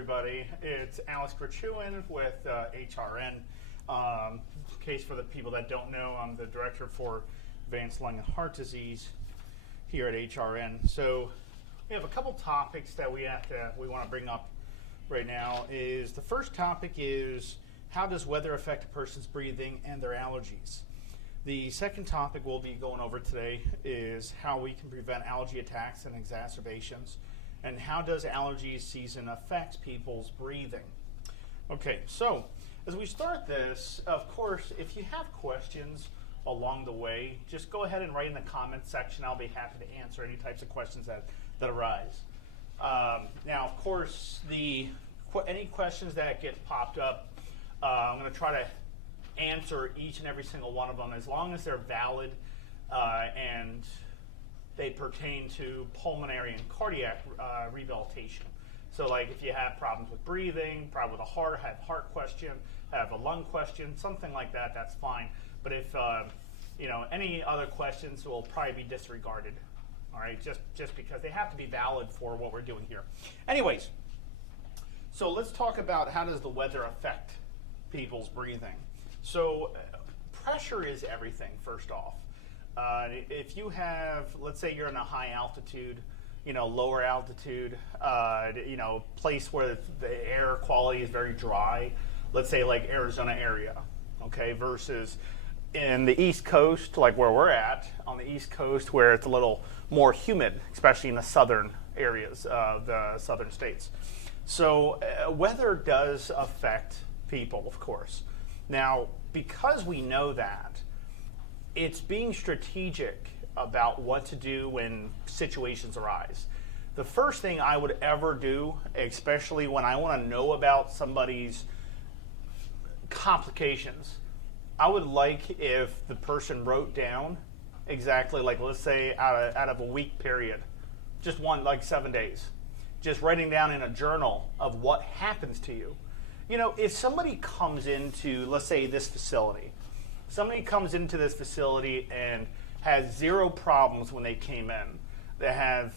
everybody. It's Alex Grichuhin with HRN. In case for the people that don't know, I'm the director for advanced lung and heart disease here at HRN. So we have a couple topics that we want to bring up right now. Is the first topic is how does weather affect a person's breathing and their allergies? The second topic we'll be going over today is how we can prevent allergy attacks and exacerbations, and how does allergy season affect people's breathing. Okay, so as we start this, of course, if you have questions along the way, just go ahead and write in the comments section. I'll be happy to answer any types of questions that arise. Now, of course, any questions that get popped up, I'm going to try to answer each and every single one of them as long as they're valid and they pertain to pulmonary and cardiac rehabilitation. So like if you have problems with breathing, problem with a heart, have a heart question, have a lung question, something like that, that's fine. But if any other questions will probably be disregarded, all right, just because they have to be valid for what we're doing here. Anyways, so let's talk about how does the weather affect people's breathing. So pressure is everything, first off. If you have, let's say you're in a high altitude, lower altitude, place where the air quality is very dry, let's say like Arizona area, okay, versus in the East Coast, like where we're at, on the East Coast where it's a little more humid, especially in the southern areas of the southern states. So weather does affect people, of course. Now, because we know that, it's being strategic about what to do when situations arise. The first thing I would ever do, especially when I want to know about somebody's complications, I would like if the person wrote down exactly, like let's say out of a week period, just one, like 7 days, just writing down in a journal of what happens to you. If somebody comes into, let's say, this facility, and has zero problems when they came in. They have,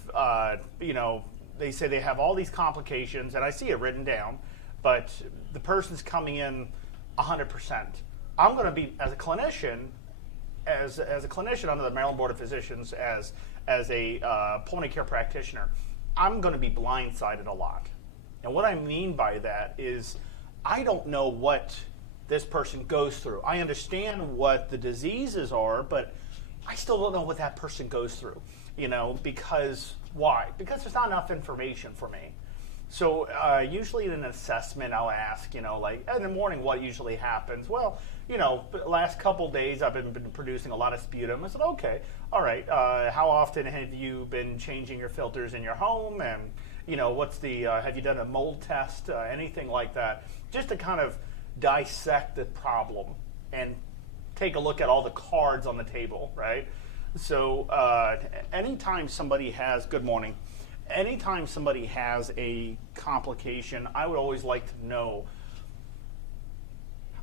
they say they have all these complications, and I see it written down, but the person's coming in 100%. I'm going to be, as a clinician under the Maryland Board of Physicians, as a pulmonary care practitioner, I'm going to be blindsided a lot. And what I mean by that is I don't know what this person goes through. I understand what the diseases are, but I still don't know what that person goes through, because why? Because there's not enough information for me. So usually in an assessment, I'll ask, like in the morning, what usually happens? Well, the last couple days I've been producing a lot of sputum. I said, okay, all right. How often have you been changing your filters in your home? And, have you done a mold test? Anything like that? Just to kind of dissect the problem and take a look at all the cards on the table, right? So anytime somebody has a complication, I would always like to know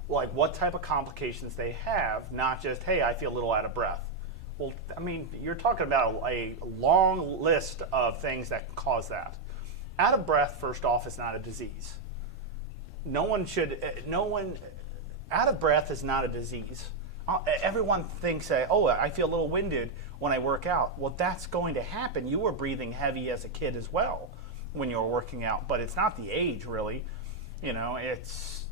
like what type of complications they have, not just, hey, I feel a little out of breath. Well, I mean, you're talking about a long list of things that can cause that. Out of breath, first off, is not a disease. Out of breath is not a disease. Everyone thinks, I feel a little winded when I work out. Well, that's going to happen. You were breathing heavy as a kid as well when you were working out, but it's not the age, really. It's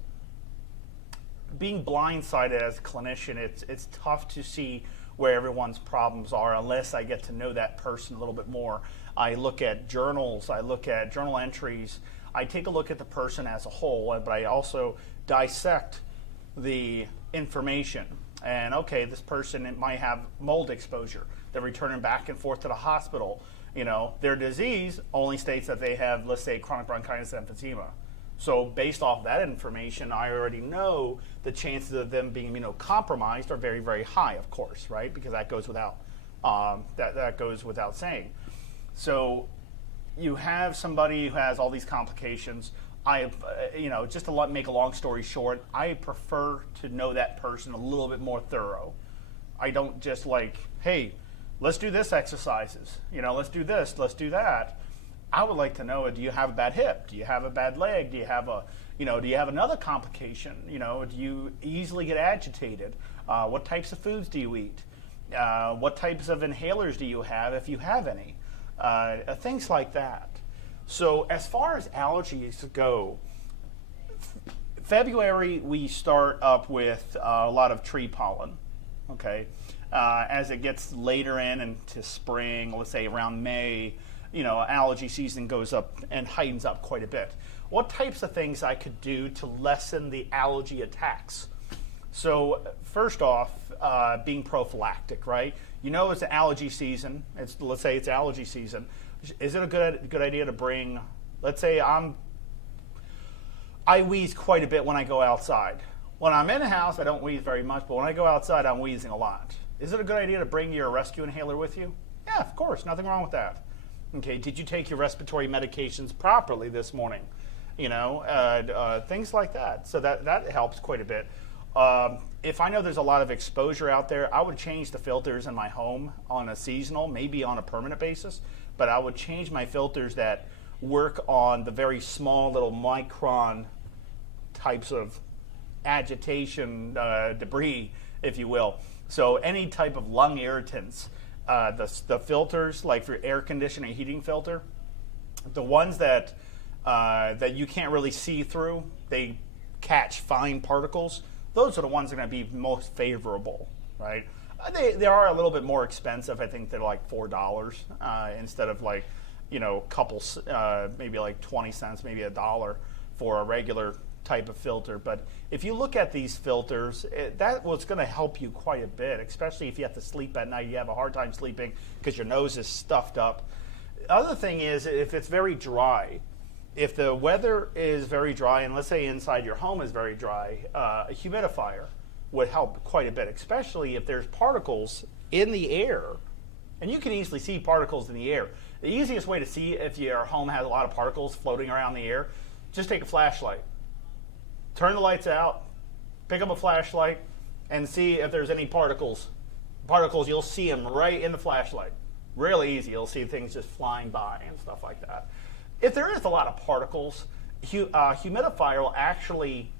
being blindsided as a clinician. It's tough to see where everyone's problems are unless I get to know that person a little bit more. I look at journals. I look at journal entries. I take a look at the person as a whole, but I also dissect the information. And okay, this person might have mold exposure. They're returning back and forth to the hospital. Their disease only states that they have, let's say, chronic bronchitis and emphysema. So based off that information, I already know the chances of them being immunocompromised are very, very high, of course, right? Because that goes without that goes without saying. So you have somebody who has all these complications. Just to make a long story short, I prefer to know that person a little bit more thorough. I don't just like, hey, let's do this exercises. Let's do this, let's do that. I would like to know, do you have a bad hip? Do you have a bad leg? Do you have do you have another complication? Do you easily get agitated? What types of foods do you eat? What types of inhalers do you have, if you have any? Things like that. So as far as allergies go, February we start up with a lot of tree pollen, okay? As it gets later into spring, let's say around May, allergy season goes up and heightens up quite a bit. What types of things I could do to lessen the allergy attacks? So first off, being prophylactic, right? It's an allergy season. Let's say it's allergy season. Is it a good idea to bring, let's say I wheeze quite a bit when I go outside. When I'm in the house, I don't wheeze very much, but when I go outside, I'm wheezing a lot. Is it a good idea to bring your rescue inhaler with you? Yeah, of course, nothing wrong with that. Okay, did you take your respiratory medications properly this morning? Things like that. So that helps quite a bit. If I know there's a lot of exposure out there, I would change the filters in my home on a seasonal, maybe on a permanent basis, but I would change my filters that work on the very small little micron types of agitation debris, if you will. So any type of lung irritants, the filters, like for air conditioning heating filter, the ones that you can't really see through, they catch fine particles. Those are the ones that are going to be most favorable, right? They are a little bit more expensive. I think they're like $4 instead of like, couples, maybe like 20 cents, maybe $1 for a regular type of filter. But if you look at these filters, that was going to help you quite a bit, especially if you have to sleep at night. You have a hard time sleeping because your nose is stuffed up. The other thing is, if it's very dry, if the weather is very dry, and let's say inside your home is very dry, a humidifier would help quite a bit, especially if there's particles in the air. And you can easily see particles in the air. The easiest way to see if your home has a lot of particles floating around the air, just take a flashlight. Turn the lights out, pick up a flashlight, and see if there's any particles. Particles, you'll see them right in the flashlight. Really easy. You'll see things just flying by and stuff like that. If there is a lot of particles, humidifier will actually,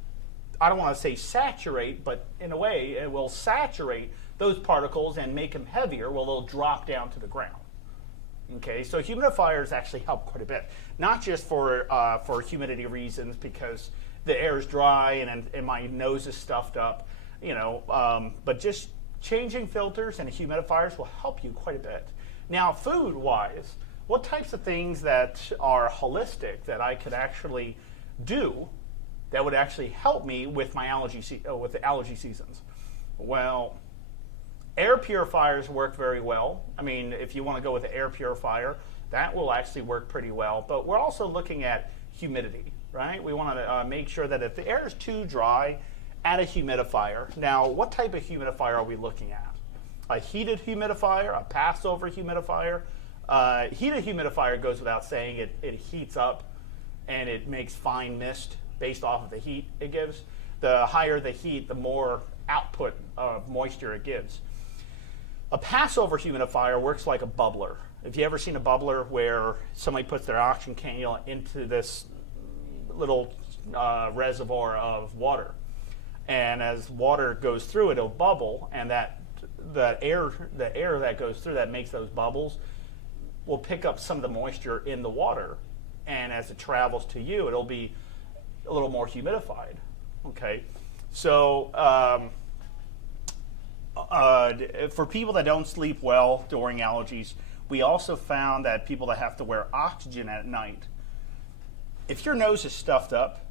I don't want to say saturate, but in a way it will saturate those particles and make them heavier. Well, they'll drop down to the ground. Okay, so humidifiers actually help quite a bit, not just for humidity reasons because the air is dry and my nose is stuffed up, but just changing filters and humidifiers will help you quite a bit. Now, food-wise, what types of things that are holistic that I could actually do that would actually help me with my with the allergy seasons? Well, air purifiers work very well. I mean, if you want to go with an air purifier, that will actually work pretty well. But we're also looking at humidity, right? We want to make sure that if the air is too dry, add a humidifier. Now, what type of humidifier are we looking at? A heated humidifier, a pass-over humidifier? Heated humidifier goes without saying. It heats up and it makes fine mist based off of the heat it gives. The higher the heat, the more output of moisture it gives. A pass-over humidifier works like a bubbler. Have you ever seen a bubbler where somebody puts their oxygen cannula into this little reservoir of water, and as water goes through it, it'll bubble, and the air that goes through that makes those bubbles will pick up some of the moisture in the water, and as it travels to you, it'll be a little more humidified. Okay, so for people that don't sleep well during allergies, we also found that people that have to wear oxygen at night, if your nose is stuffed up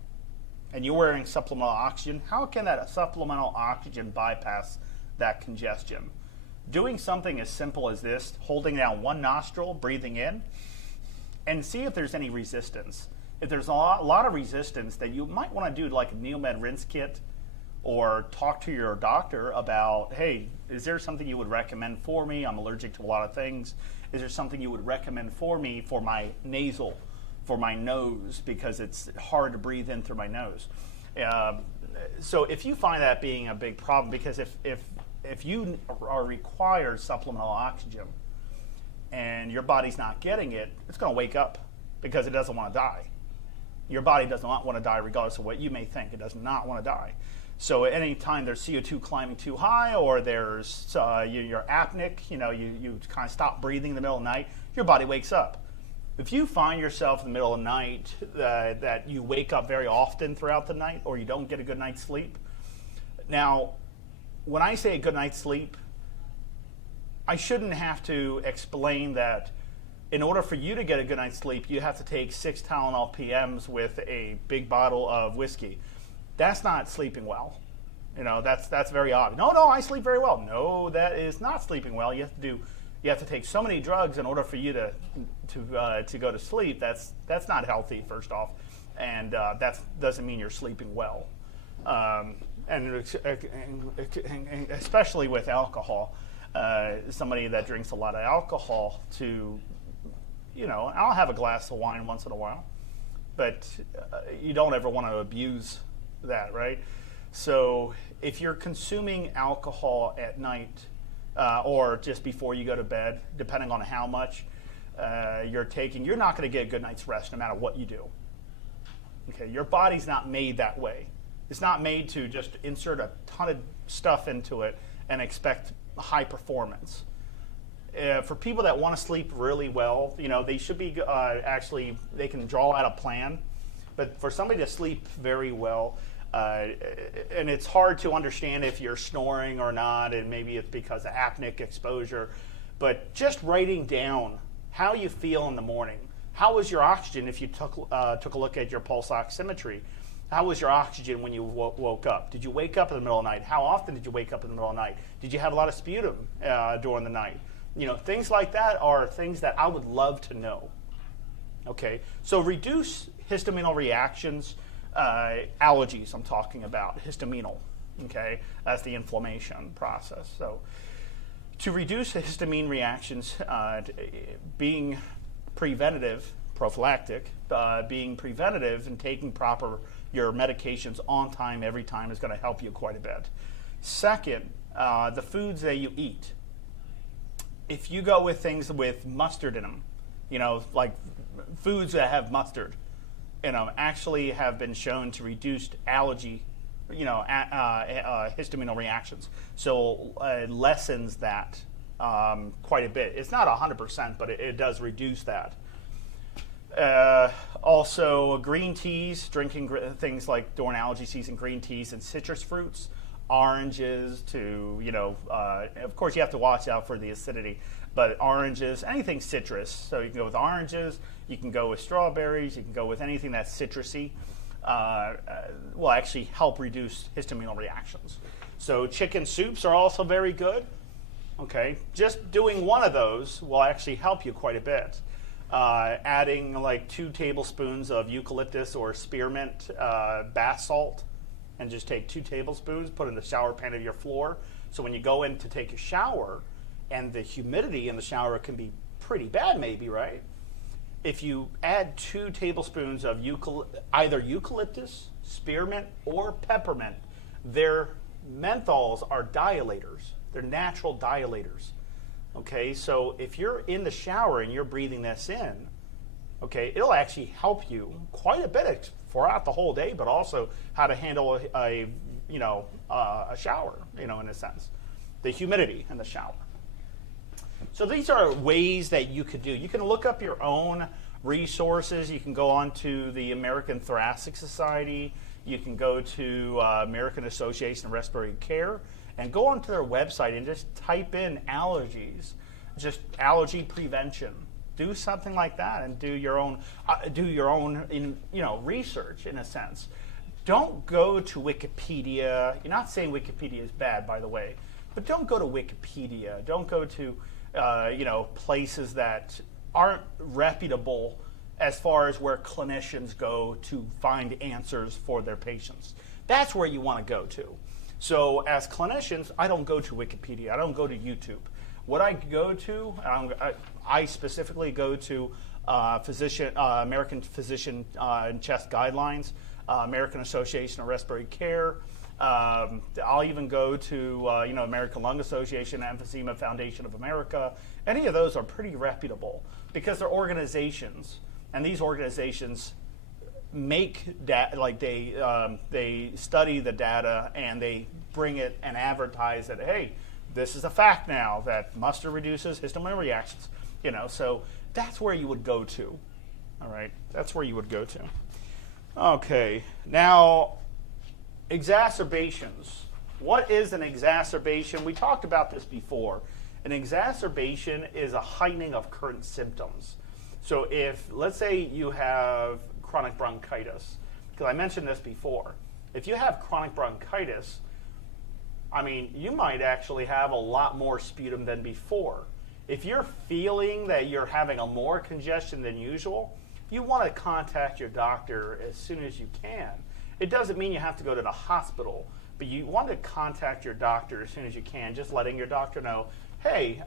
and you're wearing supplemental oxygen, how can that supplemental oxygen bypass that congestion? Doing something as simple as this, holding down one nostril, breathing in, and see if there's any resistance. If there's a lot of resistance, then you might want to do like a Neomed rinse kit, or talk to your doctor about, hey, is there something you would recommend for me? I'm allergic to a lot of things. Is there something you would recommend for me for my nasal, for my nose, because it's hard to breathe in through my nose? So if you find that being a big problem, because if you are required supplemental oxygen and your body's not getting it, it's going to wake up because it doesn't want to die. Your body does not want to die regardless of what you may think. It does not want to die. So at any time there's CO2 climbing too high, or there's you're apneic, you kind of stop breathing in the middle of the night, your body wakes up. If you find yourself in the middle of the night that you wake up very often throughout the night, or you don't get a good night's sleep, now when I say a good night's sleep, I shouldn't have to explain that in order for you to get a good night's sleep, you have to take 6 Tylenol PMs with a big bottle of whiskey. That's not sleeping well. That's very obvious. No, I sleep very well. No, that is not sleeping well. You have to take so many drugs in order for you to go to sleep. That's not healthy, first off, and that doesn't mean you're sleeping well. And especially with alcohol, somebody that drinks a lot of alcohol I'll have a glass of wine once in a while, but you don't ever want to abuse that, right? So if you're consuming alcohol at night or just before you go to bed, depending on how much you're taking, you're not going to get a good night's rest no matter what you do. Okay, your body's not made that way. It's not made to just insert a ton of stuff into it and expect high performance. For people that want to sleep really well, they should be they can draw out a plan. But for somebody to sleep very well, and it's hard to understand if you're snoring or not, and maybe it's because of apneic exposure, but just writing down how you feel in the morning. How was your oxygen if you took a look at your pulse oximetry? How was your oxygen when you woke up? Did you wake up in the middle of the night? How often did you wake up in the middle of the night? Did you have a lot of sputum during the night? Things like that are things that I would love to know. Okay, so reduce histaminal reactions, allergies I'm talking about, histaminal, okay? That's the inflammation process. So to reduce histamine reactions, being preventative, prophylactic, being preventative and taking your medications on time every time is going to help you quite a bit. Second, the foods that you eat. If you go with things with mustard in them, like foods that have mustard, actually have been shown to reduce allergy, histaminal reactions. So it lessens that quite a bit. It's not 100%, but it does reduce that. Also, green teas, drinking things like during allergy season, green teas and citrus fruits, oranges of course you have to watch out for the acidity, but oranges, anything citrus. So you can go with oranges, you can go with strawberries, you can go with anything that's citrusy, will actually help reduce histaminal reactions. So chicken soups are also very good. Okay, just doing one of those will actually help you quite a bit. Adding like 2 tablespoons of eucalyptus or spearmint bath salt, and just take 2 tablespoons, put in the shower pan of your floor. So when you go in to take a shower, and the humidity in the shower can be pretty bad maybe, right? If you add 2 tablespoons of either eucalyptus, spearmint, or peppermint, their menthols are dilators. They're natural dilators. Okay, so if you're in the shower and you're breathing this in, okay, it'll actually help you quite a bit throughout the whole day, but also how to handle a shower, in a sense, the humidity in the shower. So these are ways that you could do. You can look up your own resources. You can go on to the American Thoracic Society. You can go to American Association of Respiratory Care and go onto their website and just type in allergies, just allergy prevention. Do something like that and do your own research in a sense. Don't go to Wikipedia. You're not saying Wikipedia is bad, by the way, but don't go to Wikipedia. Don't go to places that aren't reputable as far as where clinicians go to find answers for their patients. That's where you want to go to. So as clinicians, I don't go to Wikipedia. I don't go to YouTube. What I go to, I specifically go to American Physician and Chest Guidelines, American Association of Respiratory Care. I'll even go to American Lung Association, Emphysema Foundation of America. Any of those are pretty reputable because they're organizations And these organizations make data, like they study the data and they bring it and advertise that, hey, this is a fact now that mustard reduces histamine reactions. So that's where you would go to. All right, that's where you would go to. Okay, now exacerbations. What is an exacerbation? We talked about this before. An exacerbation is a heightening of current symptoms. So if, let's say you have chronic bronchitis, because I mentioned this before. If you have chronic bronchitis, you might actually have a lot more sputum than before. If you're feeling that you're having a more congestion than usual, you want to contact your doctor as soon as you can. It doesn't mean you have to go to the hospital, but you want to contact your doctor as soon as you can, just letting your doctor know, hey,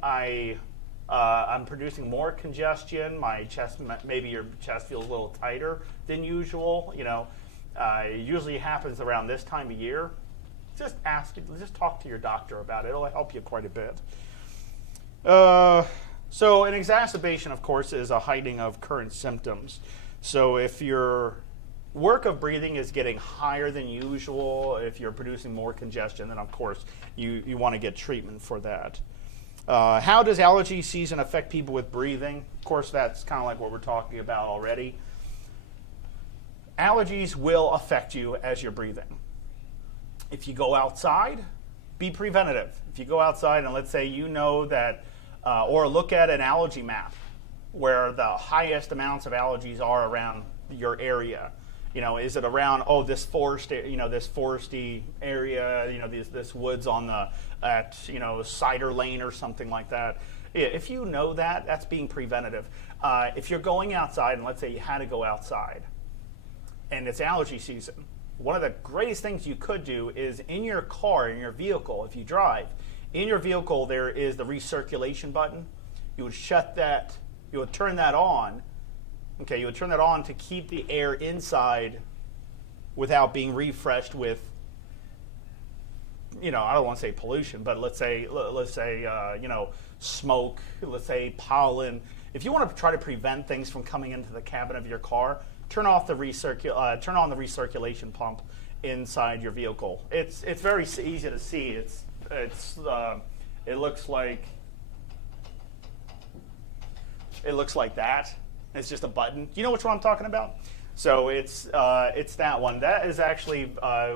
I'm producing more congestion. My chest, maybe your chest feels a little tighter than usual. It usually happens around this time of year. Just talk to your doctor about it. It'll help you quite a bit. So an exacerbation, of course, is a heightening of current symptoms. So if your work of breathing is getting higher than usual, if you're producing more congestion, then of course you want to get treatment for that. How does allergy season affect people with breathing? Of course, that's kind of like what we're talking about already. Allergies will affect you as you're breathing. If you go outside, be preventative. If you go outside and let's say you know that, or look at an allergy map where the highest amounts of allergies are around your area. Is it around, this forest, this foresty area, this woods at Cider Lane or something like that. If you know that, that's being preventative. If you're going outside and let's say you had to go outside and it's allergy season, one of the greatest things you could do is in your car, in your vehicle, if you drive, in your vehicle there is the recirculation button. You would shut that, you would turn that on. Okay, you would turn that on to keep the air inside without being refreshed with, I don't want to say pollution, but let's say smoke, let's say pollen. If you want to try to prevent things from coming into the cabin of your car, turn on the recirculation pump inside your vehicle. It's very easy to see. It looks like that. It's just a button. Do you know which one I'm talking about? So it's that one. That is actually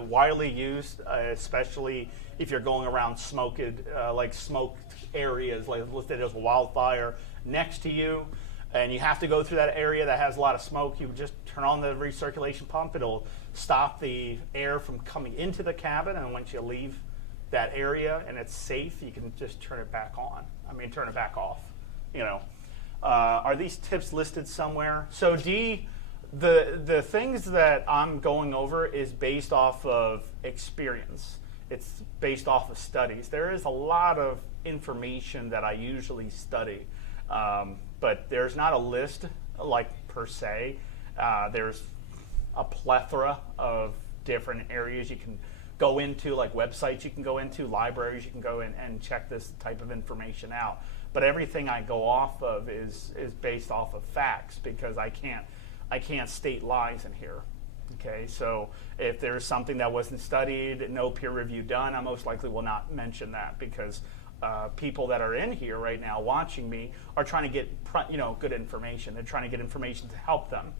widely used, especially if you're going around smoked areas. Like let's say there's a wildfire next to you, and you have to go through that area that has a lot of smoke. You would just turn on the recirculation pump. It'll stop the air from coming into the cabin, and once you leave that area and it's safe, you can just turn it back on. Turn it back off. Are these tips listed somewhere? So D, the things that I'm going over is based off of experience. It's based off of studies. There is a lot of information that I usually study, but there's not a list per se. There's a plethora of different areas you can go into, like websites you can go into, libraries you can go in and check this type of information out. But everything I go off of is based off of facts because I can't state lies in here. Okay, so if there's something that wasn't studied, no peer review done, I most likely will not mention that because people that are in here right now watching me are trying to get good information. They're trying to get information to help them.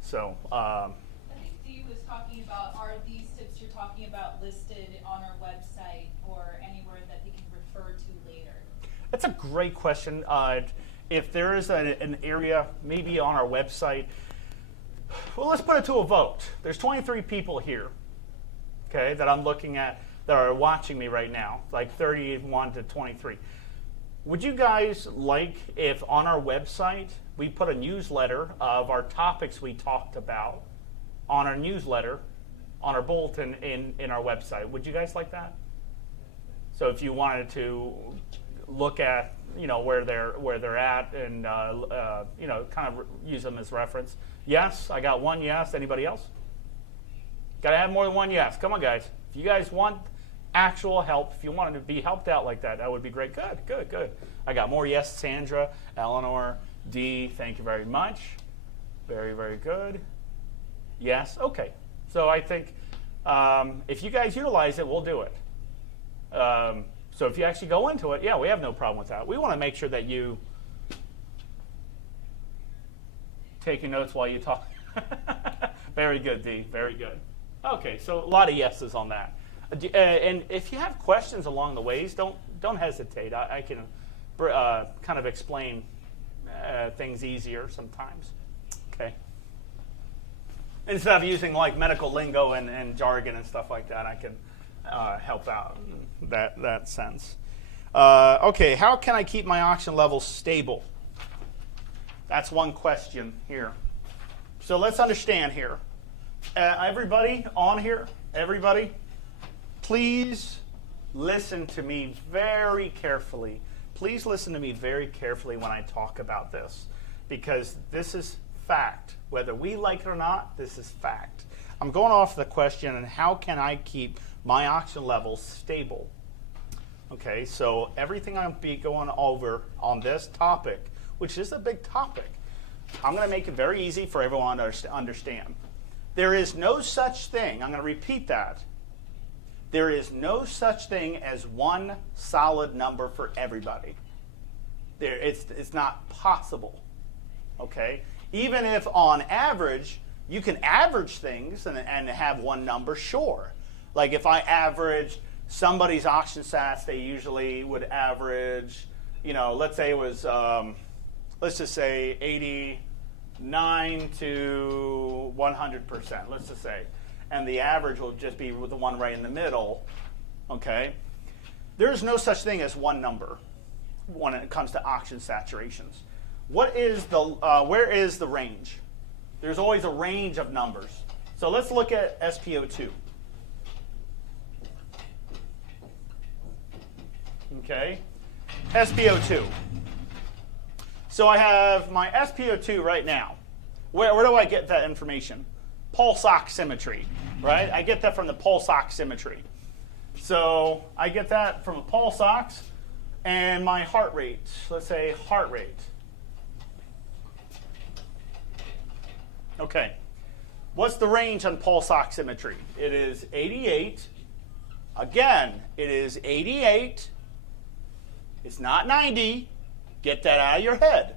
So I think Dee was talking about, are these tips you're talking about listed on our website or anywhere that they can refer to later? That's a great question. If there is an area maybe on our website, well, let's put it to a vote. There's 23 people here, okay, that I'm looking at that are watching me right now, like 31 to 23. Would you guys like if on our website we put a newsletter of our topics we talked about on our newsletter, on our bulletin in our website? Would you guys like that? So if you wanted to look at where they're at and kind of use them as reference. Yes, I got one yes. Anybody else? Got to have more than one yes. Come on, guys. If you guys want actual help, if you wanted to be helped out like that, that would be great. Good. I got more yes. Sandra, Eleanor, Dee, thank you very much. Very, very good. Yes, okay. So I think if you guys utilize it, we'll do it. So if you actually go into it, yeah, we have no problem with that. We want to make sure that you take your notes while you talk. Very good, Dee. Very good. Okay, so a lot of yeses on that. And if you have questions along the ways, don't hesitate. I can kind of explain things easier sometimes. Okay. Instead of using like medical lingo and jargon and stuff like that, I can help out in that sense. Okay, how can I keep my oxygen levels stable? That's one question here. So let's understand here. Everybody on here, everybody, please listen to me very carefully. Please listen to me very carefully when I talk about this, because this is fact. Whether we like it or not, this is fact. I'm going off the question, and how can I keep my oxygen levels stable? Okay, so everything I'll be going over on this topic, which is a big topic, I'm going to make it very easy for everyone to understand. There is no such thing, I'm going to repeat that. There is no such thing as one solid number for everybody. It's not possible, okay? Even if on average, you can average things and have one number, sure. Like if I average somebody's oxygen sats, they usually would average, let's say it was, let's just say 89 to 100%, let's just say. And the average will just be with the one right in the middle, okay? There's no such thing as one number when it comes to oxygen saturations. Where is the range? There's always a range of numbers. So let's look at SpO2. Okay, SpO2. So I have my SpO2 right now. Where do I get that information? Pulse oximetry, right? I get that from the pulse oximetry. So I get that from a pulse ox and my heart rate. Let's say heart rate. Okay. What's the range on pulse oximetry? It is 88. Again, it is 88. It's not 90. Get that out of your head.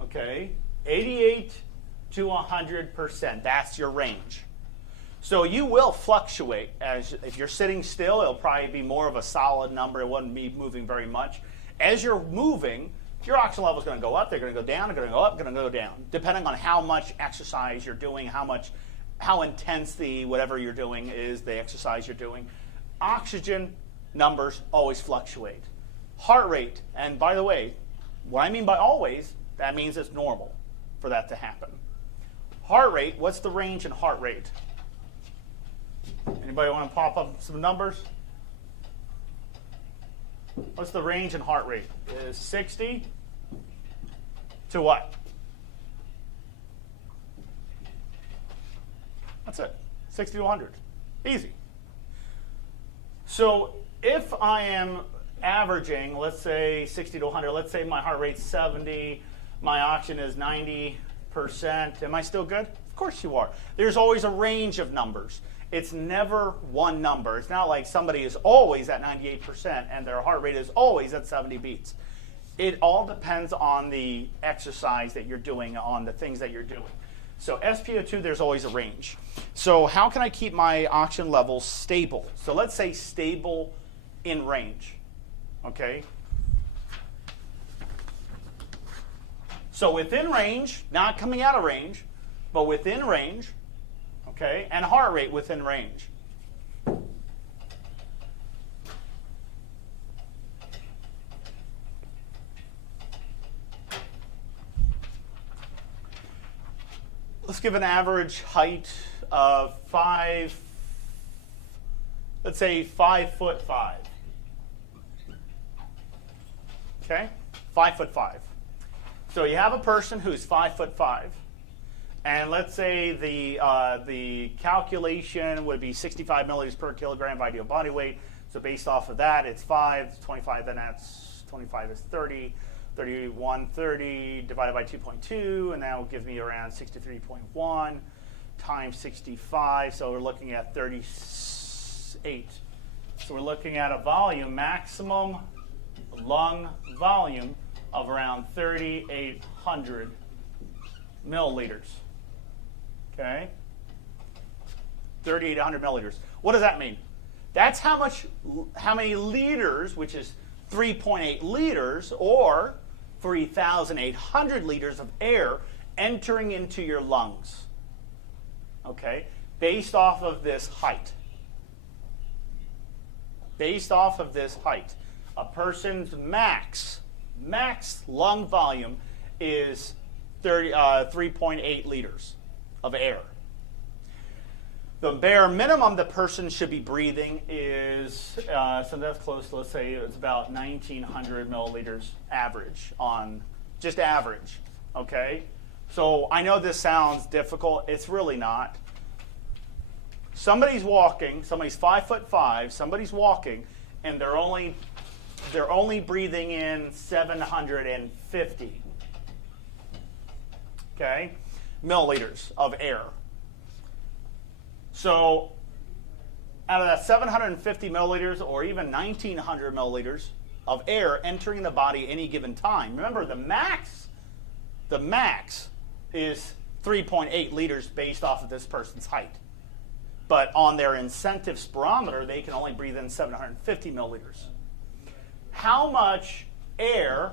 Okay? 88 to 100%. That's your range. So you will fluctuate. If you're sitting still, it'll probably be more of a solid number. It wouldn't be moving very much. As you're moving, your oxygen level is going to go up. They're going to go down. They're going to go up. Going to go down, depending on how much exercise you're doing, how intense whatever you're doing is, the exercise you're doing. Oxygen numbers always fluctuate. Heart rate, and by the way, what I mean by always, that means it's normal for that to happen. Heart rate, what's the range in heart rate? Anybody want to pop up some numbers? What's the range in heart rate? Is 60 to what? That's it. 60 to 100. Easy. So if I am averaging, let's say 60 to 100, let's say my heart rate's 70, my oxygen is 90%, am I still good? Of course you are. There's always a range of numbers. It's never one number. It's not like somebody is always at 98% and their heart rate is always at 70 beats. It all depends on the exercise that you're doing, on the things that you're doing. So SpO2, there's always a range. So how can I keep my oxygen levels stable? So let's say stable in range, okay? So within range, not coming out of range, but within range, okay, and heart rate within range. Let's give an average height of 5, let's say 5'5". Okay, 5'5". So you have a person who's 5'5". And let's say the calculation would be 65 milliliters per kilogram of ideal body weight. So based off of that, it's 5, 25, then that's 25 is 30. 3130 divided by 2.2, and that will give me around 63.1 times 65, so we're looking at 38. So we're looking at a volume, maximum lung volume of around 3,800 milliliters. Okay? 3,800 milliliters. What does that mean? That's how many liters, which is 3.8 liters, or 3,800 liters of air entering into your lungs. Okay? Based off of this height. Based off of this height. A person's max lung volume is 3.8 liters of air. The bare minimum the person should be breathing is, so that's close to, let's say it's about 1,900 milliliters average on, just average, okay? So I know this sounds difficult, it's really not. Somebody's walking, somebody's 5'5", somebody's walking, and they're only breathing in 750, okay, milliliters of air. So out of that 750 milliliters or even 1,900 milliliters of air entering the body any given time, remember the max is 3.8 liters based off of this person's height. But on their incentive spirometer, they can only breathe in 750 milliliters. How much air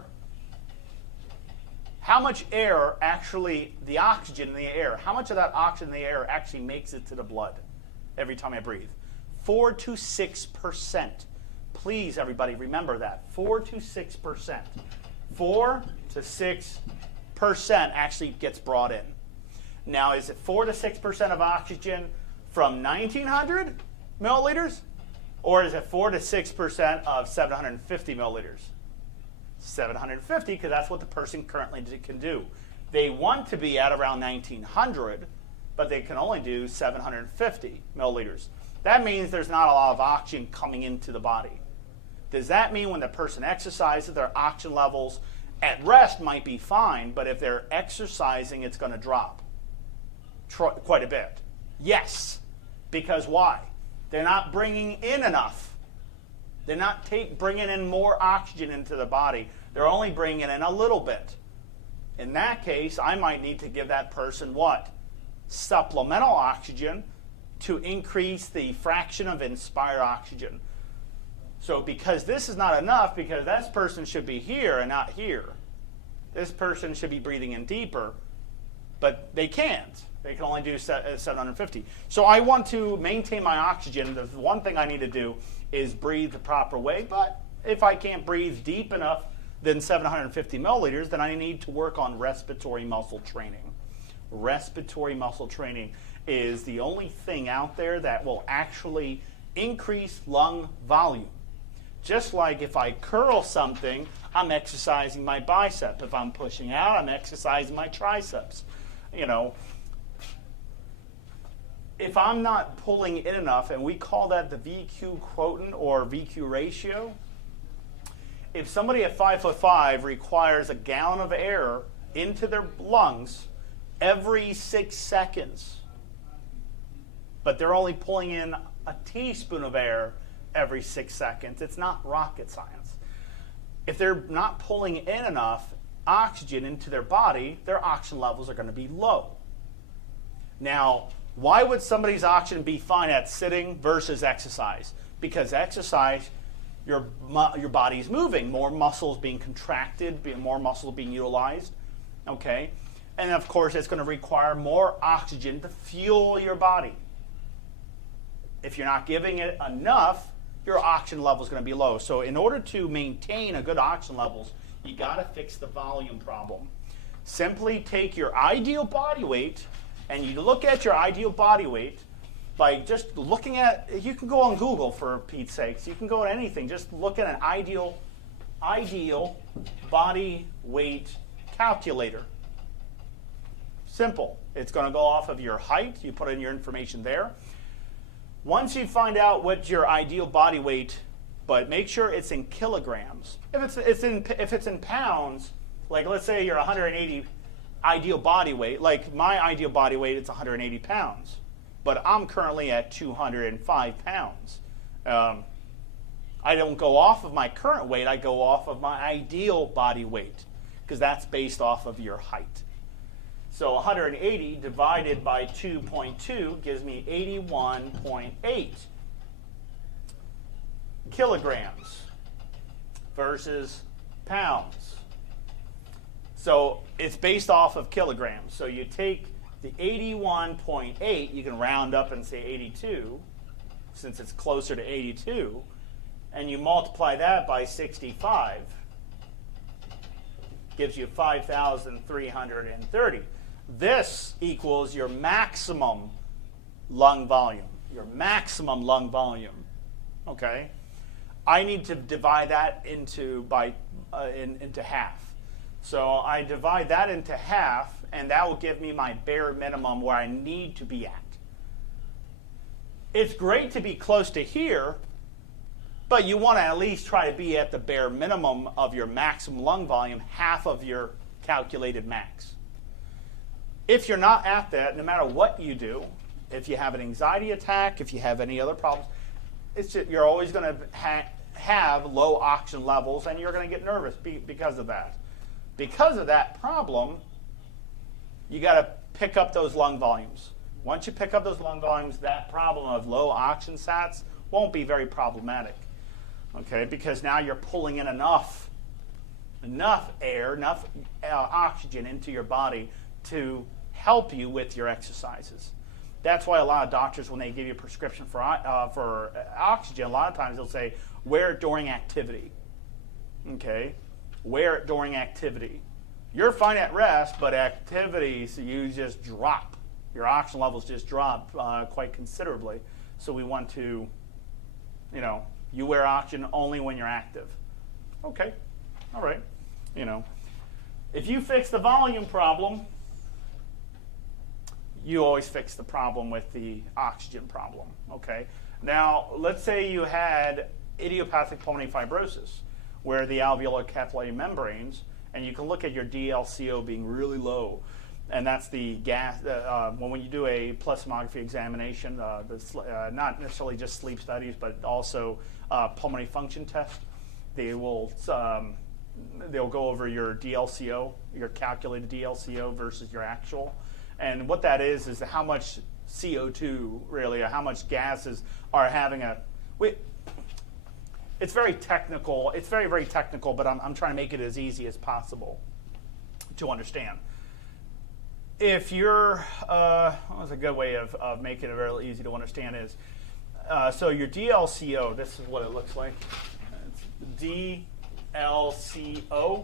actually, the oxygen in the air, how much of that oxygen in the air actually makes it to the blood every time I breathe? 4 to 6%. Please, everybody, remember that. 4 to 6%. 4 to 6% actually gets brought in. Now, is it 4 to 6% of oxygen from 1,900 milliliters? Or is it 4 to 6% of 750 milliliters? 750, because that's what the person currently can do. They want to be at around 1,900, but they can only do 750 milliliters. That means there's not a lot of oxygen coming into the body. Does that mean when the person exercises, their oxygen levels at rest might be fine, but if they're exercising, it's going to drop quite a bit? Yes. Because why? They're not bringing in enough. They're not bringing in more oxygen into the body. They're only bringing in a little bit. In that case, I might need to give that person what? Supplemental oxygen to increase the fraction of inspired oxygen. So because this is not enough, because this person should be here and not here. This person should be breathing in deeper, but they can't. They can only do 750. So I want to maintain my oxygen. The one thing I need to do is breathe the proper way, but if I can't breathe deep enough than 750 milliliters, then I need to work on respiratory muscle training. Respiratory muscle training is the only thing out there that will actually increase lung volume. Just like if I curl something, I'm exercising my bicep. If I'm pushing out, I'm exercising my triceps. You know, if I'm not pulling in enough, and we call that the VQ quotient or VQ ratio, if somebody at 5'5" requires a gallon of air into their lungs every 6 seconds, but they're only pulling in a teaspoon of air every 6 seconds, it's not rocket science. If they're not pulling in enough oxygen into their body, their oxygen levels are going to be low. Now, why would somebody's oxygen be fine at sitting versus exercise? Because exercise, your body's moving, more muscles being contracted, more muscles being utilized, okay? And of course, it's going to require more oxygen to fuel your body. If you're not giving it enough, your oxygen level is going to be low. So in order to maintain a good oxygen levels, you got to fix the volume problem. Simply take your ideal body weight, and you look at your ideal body weight by just looking at, you can go on Google for Pete's sakes, you can go at anything, just look at an ideal body weight calculator. Simple. It's going to go off of your height, you put in your information there. Once you find out what your ideal body weight but make sure it's in kilograms. If it's in pounds, like let's say you're 180 ideal body weight, like my ideal body weight, it's 180 pounds, but I'm currently at 205 pounds. I don't go off of my current weight, I go off of my ideal body weight, because that's based off of your height. So 180 divided by 2.2 gives me 81.8 kilograms versus pounds. So it's based off of kilograms. So you take the 81.8, you can round up and say 82, since it's closer to 82, and you multiply that by 65. Gives you 5,330. This equals your maximum lung volume. Your maximum lung volume. Okay? I need to divide that into half. So I divide that into half, and that will give me my bare minimum where I need to be at. It's great to be close to here, but you want to at least try to be at the bare minimum of your maximum lung volume, half of your calculated max. If you're not at that, no matter what you do, if you have an anxiety attack, if you have any other problems, you're always going to have low oxygen levels, and you're going to get nervous because of that. Because of that problem, you got to pick up those lung volumes. Once you pick up those lung volumes, that problem of low oxygen sats won't be very problematic. Okay, because now you're pulling in enough air, enough oxygen into your body to help you with your exercises. That's why a lot of doctors, when they give you a prescription for oxygen, a lot of times they'll say, wear it during activity. Okay, wear it during activity. You're fine at rest, but activities, you just drop. Your oxygen levels just drop quite considerably. So we want to, you wear oxygen only when you're active. Okay, all right. If you fix the volume problem, you always fix the problem with the oxygen problem. Okay. Now, let's say you had idiopathic pulmonary fibrosis, where the alveolar capillary membranes, and you can look at your DLCO being really low, and that's the gas. When you do a plethysmography examination, not necessarily just sleep studies, but also pulmonary function test, they'll go over your DLCO, your calculated DLCO versus your actual, and what that is how much CO2 really, or how much gases are having it's very technical. It's very, very technical, but I'm trying to make it as easy as possible to understand. If you're, that's a good way of making it very easy to understand is, so your DLCO, this is what it looks like. It's DLCO.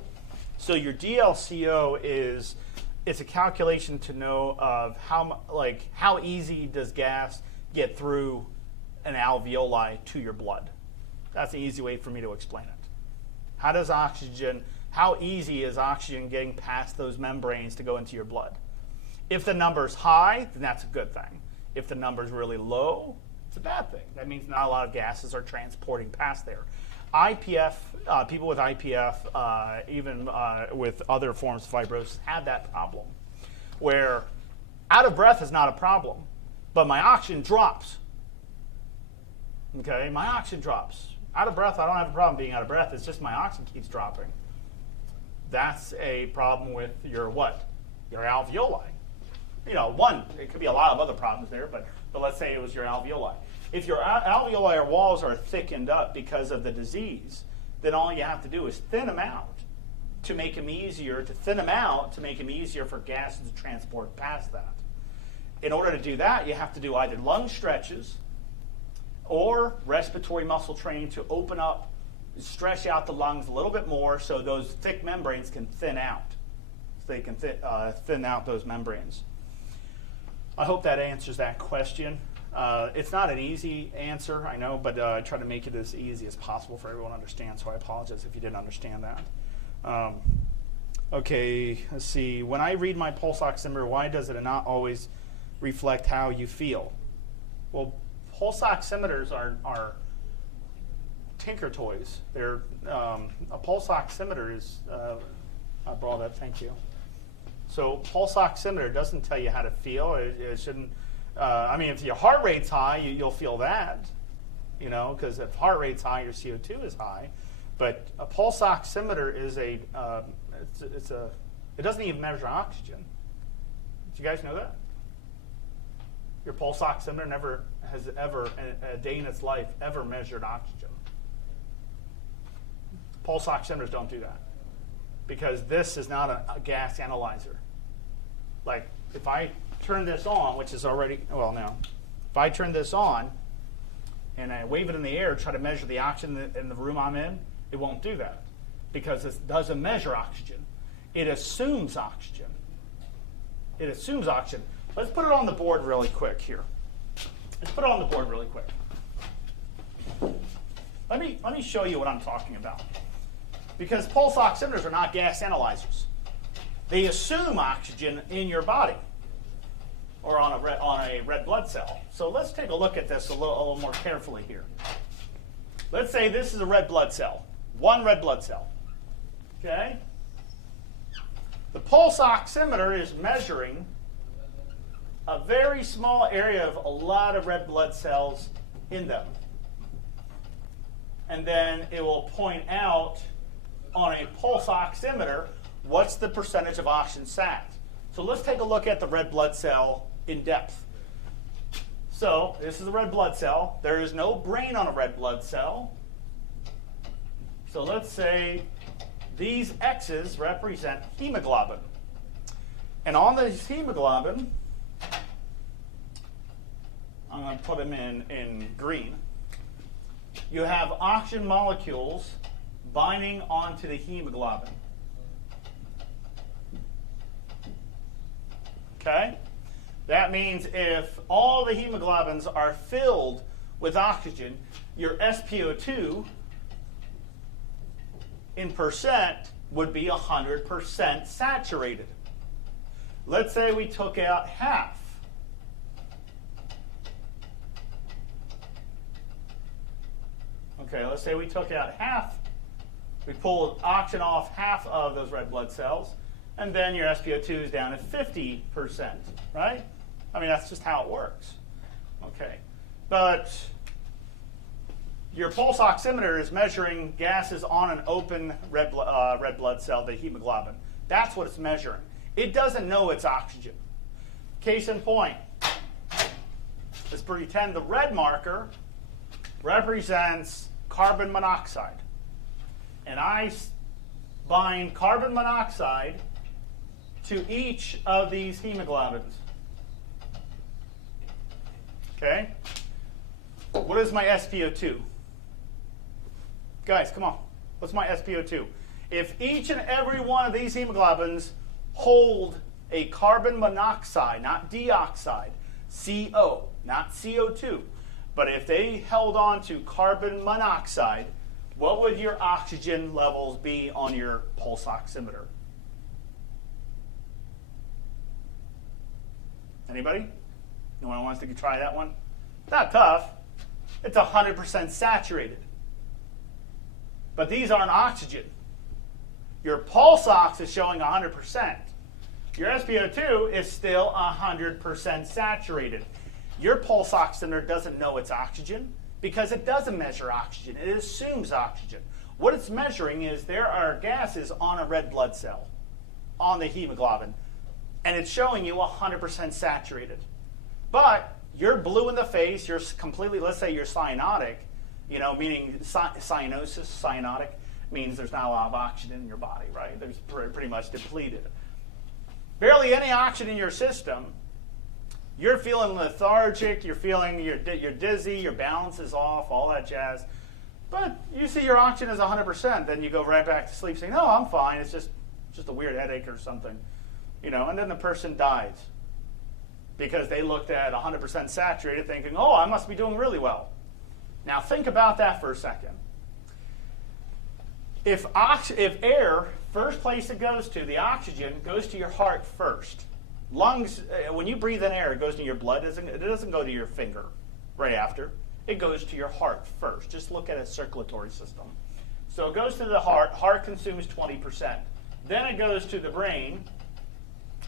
So your DLCO it's a calculation to know of how easy does gas get through an alveoli to your blood. That's an easy way for me to explain it. How easy is oxygen getting past those membranes to go into your blood? If the number's high, then that's a good thing. If the number's really low, it's a bad thing. That means not a lot of gases are transporting past there. IPF, people with IPF, even with other forms of fibrosis, have that problem, where out of breath is not a problem, but my oxygen drops. Okay, my oxygen drops. Out of breath, I don't have a problem being out of breath. It's just my oxygen keeps dropping. That's a problem with your what? Your alveoli. It could be a lot of other problems there, but let's say it was your alveoli. If your alveolar walls are thickened up because of the disease, then all you have to do is thin them out to make them easier, for gases to transport past that. In order to do that, you have to do either lung stretches or respiratory muscle training to open up, stretch out the lungs a little bit more so those thick membranes can thin out. So they can thin out those membranes. I hope that answers that question. It's not an easy answer, I know, but I try to make it as easy as possible for everyone to understand, so I apologize if you didn't understand that. Okay, let's see. When I read my pulse oximeter, why does it not always reflect how you feel? Well, pulse oximeters are tinker toys. They're a pulse oximeter is. I brought that. Thank you. So pulse oximeter doesn't tell you how to feel. It shouldn't. I mean, if your heart rate's high, you'll feel that. You know, because if heart rate's high, your CO2 is high. But a pulse oximeter is it doesn't even measure oxygen. Did you guys know that? Your pulse oximeter never has ever, in a day in its life, ever measured oxygen. Pulse oximeters don't do that because this is not a gas analyzer. Like if I turn this on, which is already, well now, if I turn this on and I wave it in the air, try to measure the oxygen in the room I'm in, it won't do that because it doesn't measure oxygen. It assumes oxygen. It assumes oxygen. Let's put it on the board really quick here. Let's put it on the board really quick. Let me show you what I'm talking about. Because pulse oximeters are not gas analyzers. They assume oxygen in your body or on a red blood cell. So let's take a look at this a little more carefully here. Let's say this is a red blood cell. One red blood cell. Okay? The pulse oximeter is measuring a very small area of a lot of red blood cells in them. And then it will point out on a pulse oximeter what's the percentage of oxygen sat. So let's take a look at the red blood cell in depth. So this is a red blood cell. There is no brain on a red blood cell. So let's say these X's represent hemoglobin. And on this hemoglobin, I'm going to put them in green. You have oxygen molecules binding onto the hemoglobin. Okay? That means if all the hemoglobins are filled with oxygen, your SpO2 in percent would be 100% saturated. Let's say we took out half. Okay, let's say we took out half. We pulled oxygen off half of those red blood cells, and then your SpO2 is down to 50%, right? I mean, that's just how it works. Okay, but your pulse oximeter is measuring gases on an open red blood cell, the hemoglobin. That's what it's measuring. It doesn't know it's oxygen. Case in point, let's pretend the red marker represents carbon monoxide. And I bind carbon monoxide to each of these hemoglobins. Okay? What is my SpO2? Guys, come on. What's my SpO2? If each and every one of these hemoglobins hold a carbon monoxide, not dioxide, CO, not CO2, but if they held on to carbon monoxide, what would your oxygen levels be on your pulse oximeter? Anybody? No one wants to try that one? Not tough. It's 100% saturated. But these aren't oxygen. Your pulse ox is showing 100%. Your SpO2 is still 100% saturated. Your pulse oximeter doesn't know it's oxygen because it doesn't measure oxygen. It assumes oxygen. What it's measuring is there are gases on a red blood cell, on the hemoglobin, and it's showing you 100% saturated. But you're blue in the face, you're completely, let's say you're cyanotic, meaning cyanosis, cyanotic, means there's not a lot of oxygen in your body, right? There's pretty much depleted. Barely any oxygen in your system. You're feeling lethargic, you're dizzy, your balance is off, all that jazz. But you see your oxygen is 100%, then you go right back to sleep saying, no, I'm fine, it's just a weird headache or something. And then the person dies because they looked at 100% saturated thinking, oh, I must be doing really well. Now think about that for a second. If air, first place it goes to, the oxygen, goes to your heart first. Lungs, when you breathe in air, it goes to your blood. It doesn't go to your finger right after. It goes to your heart first. Just look at a circulatory system. So it goes to the heart. Heart consumes 20%. Then it goes to the brain.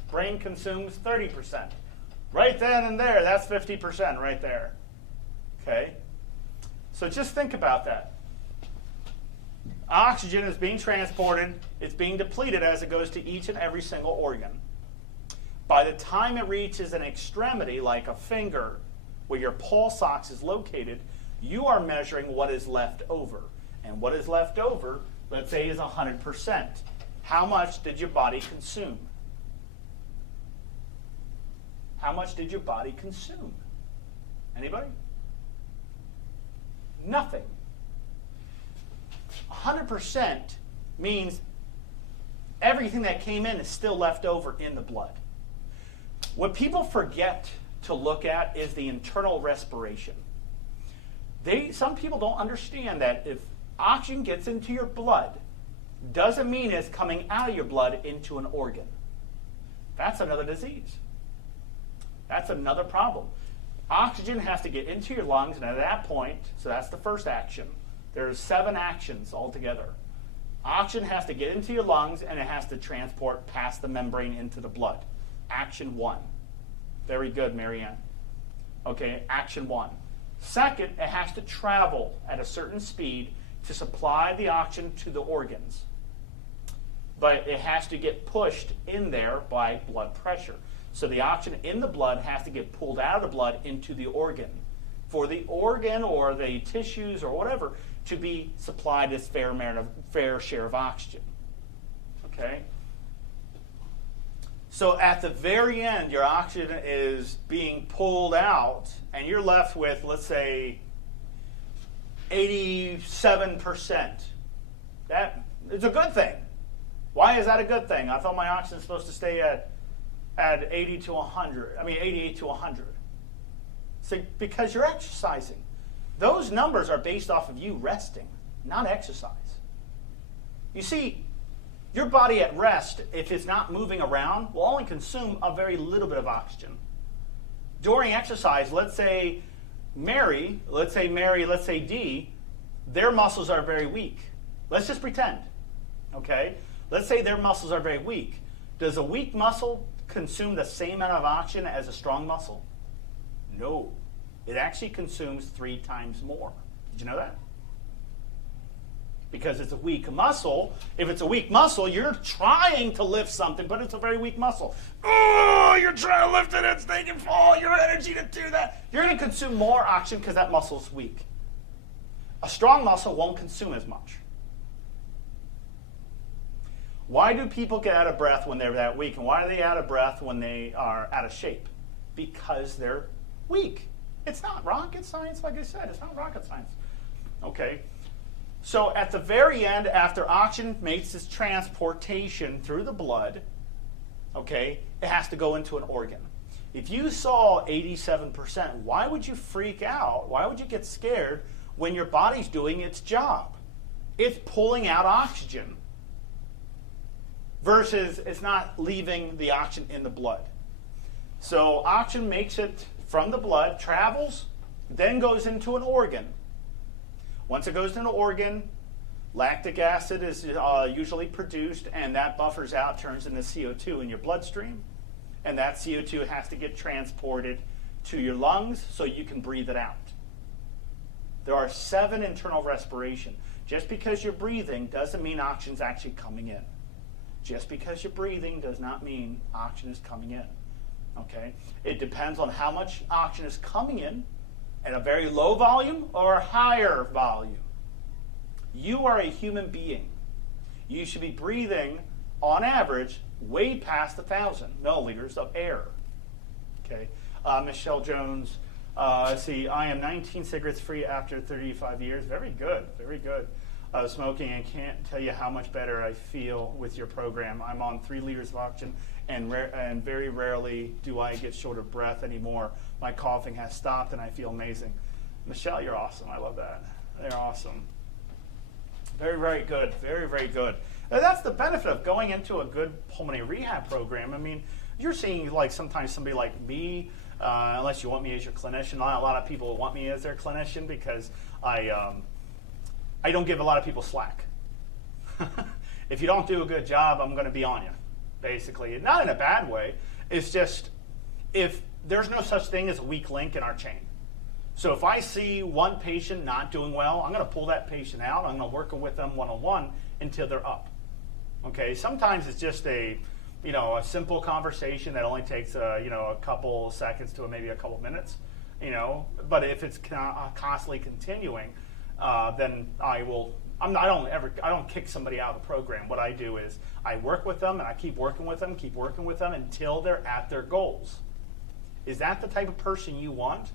Brain consumes 30%. Right then and there, that's 50% right there. Okay? So just think about that. Oxygen is being transported. It's being depleted as it goes to each and every single organ. By the time it reaches an extremity, like a finger, where your pulse ox is located, you are measuring what is left over. And what is left over, let's say, is 100%. How much did your body consume? How much did your body consume? Anybody? Nothing. 100% means everything that came in is still left over in the blood. What people forget to look at is the internal respiration. Some people don't understand that if oxygen gets into your blood, doesn't mean it's coming out of your blood into an organ. That's another disease. That's another problem. Oxygen has to get into your lungs, and at that point, so that's the first action. There's 7 actions altogether. Oxygen has to get into your lungs, and it has to transport past the membrane into the blood. Action 1. Very good, Marianne. Okay, action 1. Second, it has to travel at a certain speed to supply the oxygen to the organs. But it has to get pushed in there by blood pressure. So the oxygen in the blood has to get pulled out of the blood into the organ. For the organ or the tissues or whatever to be supplied its fair share of oxygen. Okay? So at the very end, your oxygen is being pulled out, and you're left with, let's say, 87%. That is a good thing. Why is that a good thing? I thought my oxygen is supposed to stay at 88 to 100. So because you're exercising. Those numbers are based off of you resting, not exercise. You see, your body at rest, if it's not moving around, will only consume a very little bit of oxygen. During exercise, let's say D, their muscles are very weak. Let's just pretend, okay? Let's say their muscles are very weak. Does a weak muscle consume the same amount of oxygen as a strong muscle? No. It actually consumes 3 times more. Did you know that? Because it's a weak muscle. If it's a weak muscle, you're trying to lift something, but it's a very weak muscle. Oh, you're trying to lift it, it's taking all your energy to do that. You're going to consume more oxygen because that muscle's weak. A strong muscle won't consume as much. Why do people get out of breath when they're that weak? And why are they out of breath when they are out of shape? Because they're weak. It's not rocket science, like I said. It's not rocket science. Okay? So at the very end, after oxygen makes its transportation through the blood, okay, it has to go into an organ. If you saw 87%, why would you freak out? Why would you get scared when your body's doing its job? It's pulling out oxygen versus it's not leaving the oxygen in the blood. So oxygen makes it from the blood, travels, then goes into an organ. Once it goes into an organ, lactic acid is usually produced, and that buffers out, turns into CO2 in your bloodstream. And that CO2 has to get transported to your lungs so you can breathe it out. There are 7 internal respiration. Just because you're breathing doesn't mean oxygen's actually coming in. Just because you're breathing does not mean oxygen is coming in. Okay? It depends on how much oxygen is coming in at a very low volume or a higher volume. You are a human being. You should be breathing, on average, way past 1,000 milliliters of air. Okay? Michelle Jones, see, I am 19 cigarettes free after 35 years. Very good, very good. Smoking, and can't tell you how much better I feel with your program. I'm on 3 liters of oxygen, and very rarely do I get short of breath anymore. My coughing has stopped, and I feel amazing. Michelle, you're awesome. I love that. They're awesome. Very, very good. Very, very good. Now, that's the benefit of going into a good pulmonary rehab program. I mean, you're seeing like sometimes somebody like me unless you want me as your clinician. A lot of people want me as their clinician because I don't give a lot of people slack. If you don't do a good job, I'm going to be on you, basically. Not in a bad way. It's just if there's no such thing as a weak link in our chain. So if I see one patient not doing well, I'm going to pull that patient out. I'm going to work with them one-on-one until they're up. Okay. Sometimes it's just a simple conversation that only takes a couple seconds to maybe a couple minutes. But if it's constantly continuing, then I don't kick somebody out of the program. What I do is I work with them and I keep working with them until they're at their goals. Is that the type of person you want?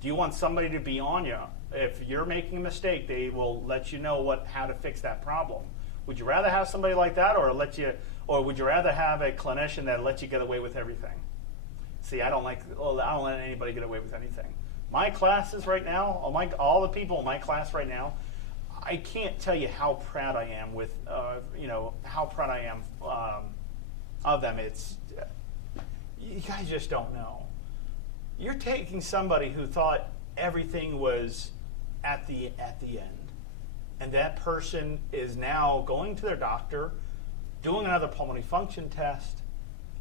Do you want somebody to be on you? If you're making a mistake, they will let you know how to fix that problem. Would you rather have somebody like that, or would you rather have a clinician that lets you get away with everything? See, I don't let anybody get away with anything. My classes right now, all the people in my class right now, I can't tell you how proud I am of them. It's you guys just don't know. You're taking somebody who thought everything was at the end, and that person is now going to their doctor, doing another pulmonary function test.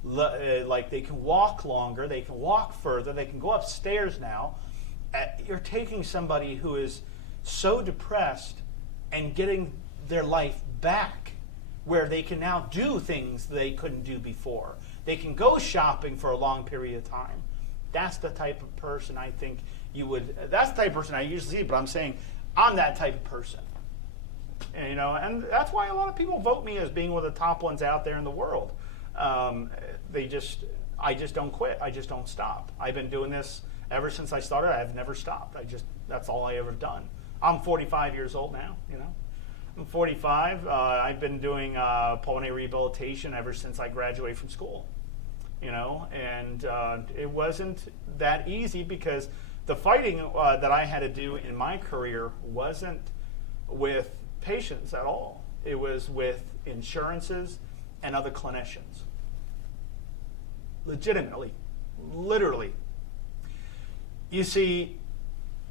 Like they can walk longer, they can walk further, they can go upstairs now. You're taking somebody who is so depressed and getting their life back, where they can now do things they couldn't do before. They can go shopping for a long period of time. That's the type of person I think that's the type of person I usually see, but I'm saying I'm that type of person. And that's why a lot of people vote me as being one of the top ones out there in the world. I just don't quit. I just don't stop. I've been doing this ever since I started. I've never stopped. That's all I ever done. I'm 45 years old now, I'm 45. I've been doing pulmonary rehabilitation ever since I graduated from school, and it wasn't that easy because the fighting that I had to do in my career wasn't with patients at all. It was with insurances and other clinicians. Legitimately, literally. You see,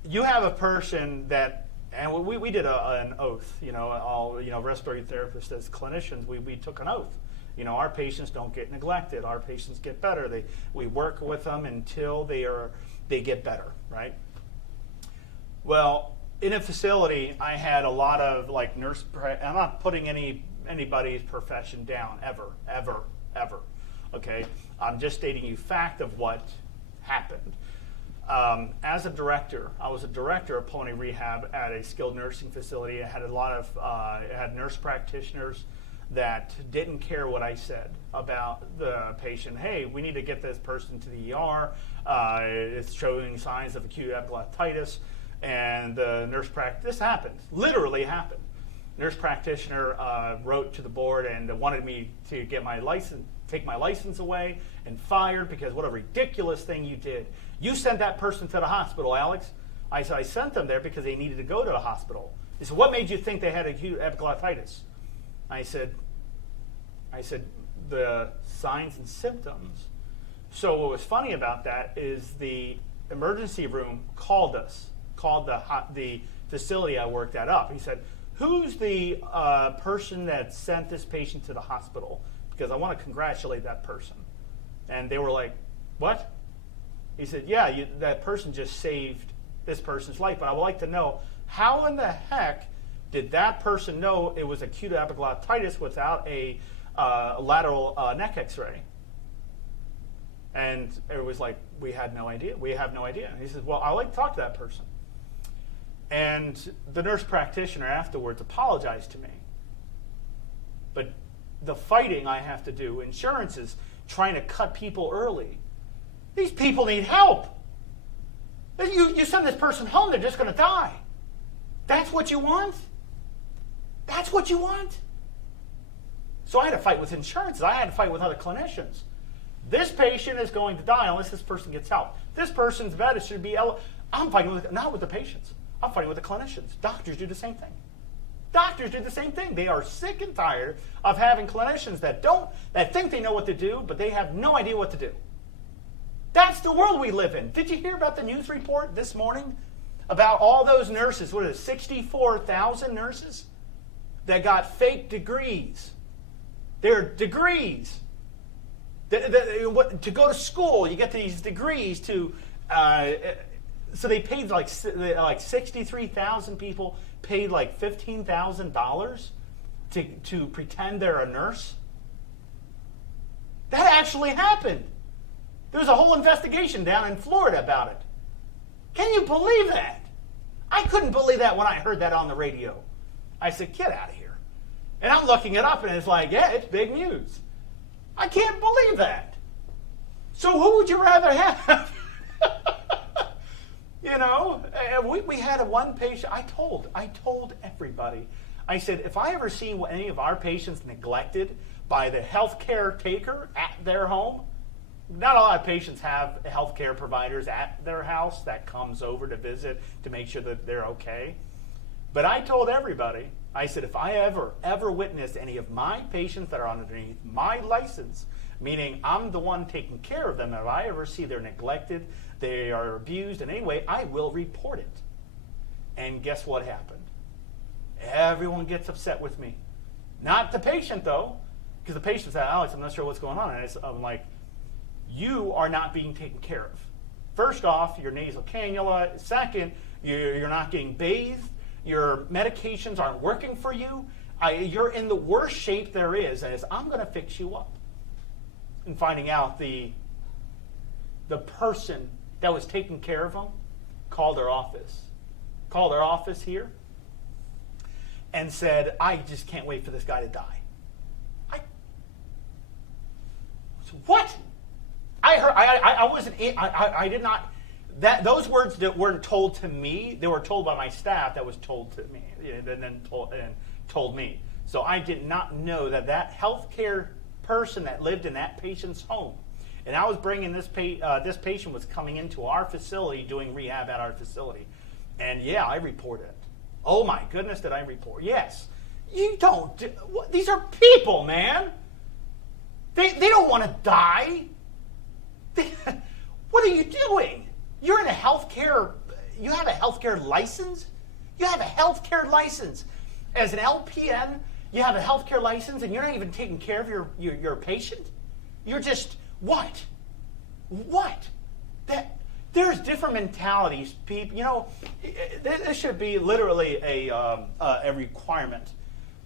you have a person that, and we did an oath, all respiratory therapists as clinicians, we took an oath. Our patients don't get neglected. Our patients get better. We work with them until they get better, right? Well, in a facility, I had a lot of I'm not putting anybody's profession down, ever. Okay? I'm just stating you fact of what happened. As a director, I was a director of pulmonary rehab at a skilled nursing facility. I had it had nurse practitioners that didn't care what I said about the patient. Hey, we need to get this person to the ER. It's showing signs of acute epiglottitis. And the this happened, literally happened. Nurse practitioner wrote to the board and wanted me to take my license away and fired because what a ridiculous thing you did. You sent that person to the hospital, Alex. I said, I sent them there because they needed to go to the hospital. He said, what made you think they had acute epiglottitis? I said, the signs and symptoms. So what was funny about that is the emergency room called the facility I worked at up. He said, who's the person that sent this patient to the hospital? Because I want to congratulate that person. And they were like, what? He said, yeah, that person just saved this person's life, but I would like to know, how in the heck did that person know it was acute epiglottitis without a lateral neck x-ray? And it was like, we have no idea. And he says, well, I'd like to talk to that person. And the nurse practitioner afterwards apologized to me. But the fighting I have to do, insurances, trying to cut people early. These people need help. You send this person home, they're just going to die. That's what you want? That's what you want? So I had to fight with insurances. I had to fight with other clinicians. This patient is going to die unless this person gets help. This person's bed should be I'm fighting not with the patients. I'm fighting with the clinicians. Doctors do the same thing. Doctors do the same thing. They are sick and tired of having clinicians that think they know what to do, but they have no idea what to do. That's the world we live in. Did you hear about the news report this morning about all those nurses? What is it, 64,000 nurses that got fake degrees? They're degrees. To go to school, you get these degrees to. So they paid like 63,000 people paid like $15,000 to pretend they're a nurse. That actually happened. There was a whole investigation down in Florida about it. Can you believe that? I couldn't believe that when I heard that on the radio. I said, get out of here. And I'm looking it up, and it's like, yeah, it's big news. I can't believe that. So who would you rather have? You know, we had one patient. I told everybody. I said, if I ever see any of our patients neglected by the healthcare taker at their home, not a lot of patients have healthcare providers at their house that comes over to visit to make sure that they're okay. But I told everybody, I said, if I ever witness any of my patients that are underneath my license, meaning I'm the one taking care of them, if I ever see they're neglected, they are abused in any way, I will report it. And guess what happened? Everyone gets upset with me. Not the patient, though, because the patient said, Alex, I'm not sure what's going on. And I'm like, you are not being taken care of. First off, your nasal cannula. Second, you're not getting bathed. Your medications aren't working for you. You're in the worst shape there is, and I'm going to fix you up. And finding out the person that was taking care of them called their office here, and said, I just can't wait for this guy to die. What? I heard. I wasn't. I did not. Those words that weren't told to me. They were told by my staff. That was told to me, and then told me. So I did not know that healthcare person that lived in that patient's home, and I was bringing this patient was coming into our facility doing rehab at our facility, and yeah, I reported it. Oh my goodness, did I report? Yes. You don't. These are people, man. They don't want to die. What are you doing? You're in a healthcare. You have a healthcare license. You have a healthcare license. As an LPN, you have a healthcare license, and you're not even taking care of your patient. You're just what? There's different mentalities, people. You know, this should be literally a requirement.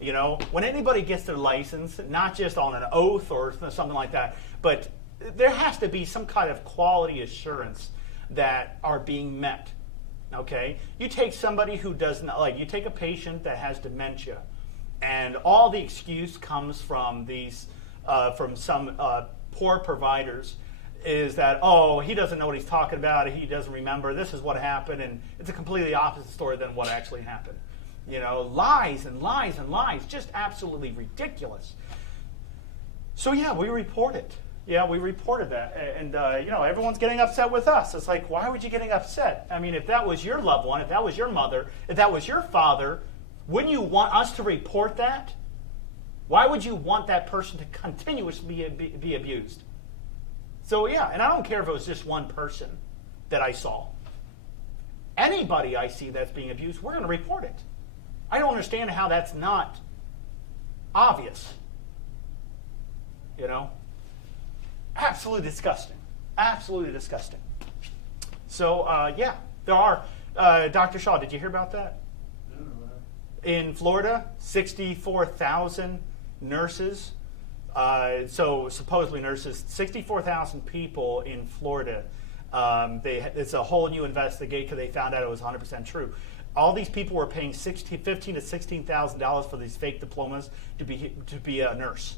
You know, when anybody gets their license, not just on an oath or something like that, but there has to be some kind of quality assurance that are being met. Okay, you take somebody who does not, like you take a patient that has dementia, and all the excuse comes from from some poor providers. Is that, oh, he doesn't know what he's talking about, he doesn't remember, this is what happened, and it's a completely opposite story than what actually happened. You know, lies and lies and lies, just absolutely ridiculous. So yeah, we report it. Yeah, we reported that, and you know, everyone's getting upset with us. It's like, why would you getting upset? I mean, if that was your loved one, if that was your mother, if that was your father, wouldn't you want us to report that? Why would you want that person to continuously be abused? So yeah, and I don't care if it was just one person that I saw. Anybody I see that's being abused, we're going to report it. I don't understand how that's not obvious. You know? Absolutely disgusting. Absolutely disgusting. So yeah, there are. Dr. Shaw, did you hear about that? In Florida, 64,000 nurses. So supposedly nurses, 64,000 people in Florida. It's a whole new investigation because they found out it was 100% true. All these people were paying $15,000 to $16,000 for these fake diplomas to be a nurse.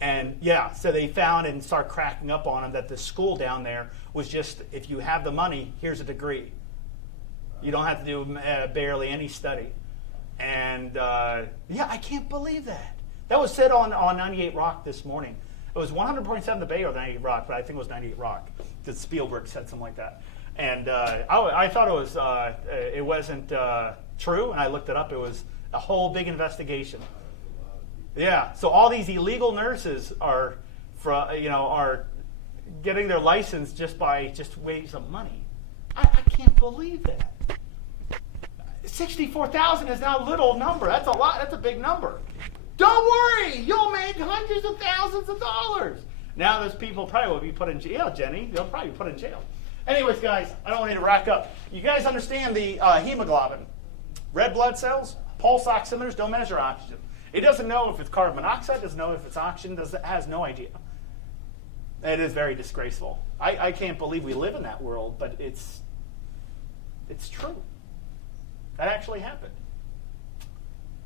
And yeah, so they found and started cracking up on them that the school down there was just, if you have the money, here's a degree. You don't have to do barely any study. And yeah, I can't believe that. That was said on 98 Rock this morning. It was 100.7 The Bay or 98 Rock, but I think it was 98 Rock. That Spielberg said something like that. And I thought it wasn't true, and I looked it up. It was a whole big investigation. Yeah. So all these illegal nurses are getting their license just by ways of money. I can't believe that. 64,000 is not a little number. That's a lot. That's a big number. Don't worry, you'll make hundreds of thousands of dollars. Now those people probably will be put in jail, Jenny. They'll probably be put in jail. Anyways, guys, I don't need to rack up. You guys understand the hemoglobin. Red blood cells, pulse oximeters don't measure oxygen. It doesn't know if it's carbon monoxide, doesn't know if it's oxygen, has no idea. It is very disgraceful. I can't believe we live in that world, but it's true. That actually happened.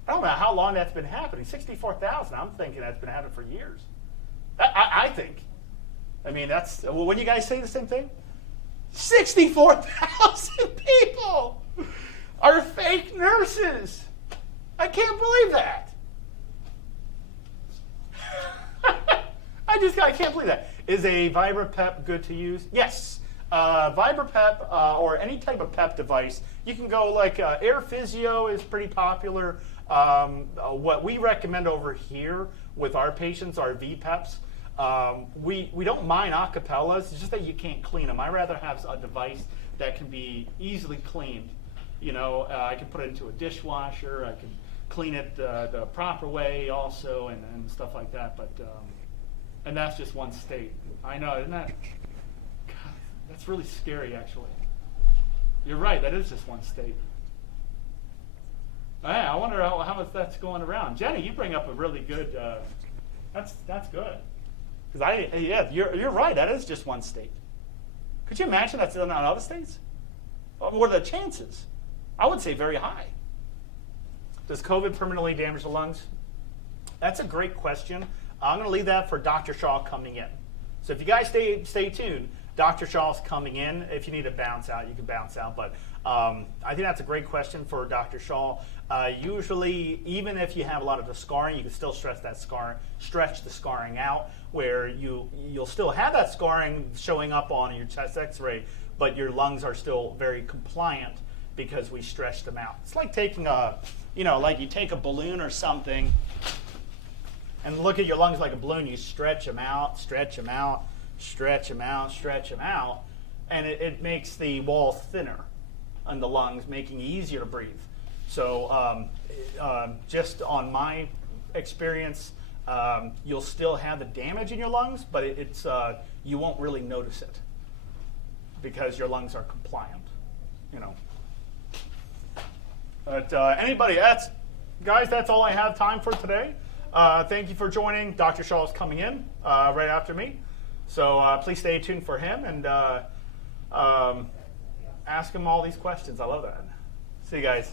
I don't know how long that's been happening. 64,000, I'm thinking that's been happening for years. I think. I mean, that's, well, when you guys say the same thing? 64,000 people are fake nurses. I can't believe that. I can't believe that. Is a VibraPep good to use? Yes. VibraPep or any type of PEP device, you can go like Air Physio is pretty popular. What we recommend over here with our patients are VPEPs. We don't mind acapellas, it's just that you can't clean them. I'd rather have a device that can be easily cleaned. You know, I can put it into a dishwasher, I can clean it the proper way also, and stuff like that. But and that's just one state. I know, isn't that? God, that's really scary, actually. You're right, that is just one state. I wonder how much that's going around. Jenny, you bring up a really good. That's good. Because you're right. That is just one state. Could you imagine that's in other states? What are the chances? I would say very high. Does COVID permanently damage the lungs? That's a great question. I'm going to leave that for Dr. Shaw coming in. So if you guys stay tuned, Dr. Shaw's coming in. If you need to bounce out, you can bounce out. But I think that's a great question for Dr. Shaw. Usually, even if you have a lot of the scarring, you can still stretch the scarring out, where you'll still have that scarring showing up on your chest X-ray, but your lungs are still very compliant because we stretched them out. It's like taking like you take a balloon or something and look at your lungs like a balloon. You stretch them out, stretch them out, stretch them out, stretch them out, and it makes the wall thinner on the lungs, making it easier to breathe. So just on my experience, you'll still have the damage in your lungs, but it's you won't really notice it because your lungs are compliant, you know. But guys, that's all I have time for today. Thank you for joining. Dr. Shaw is coming in right after me. So please stay tuned for him and ask him all these questions. I love that. See you guys.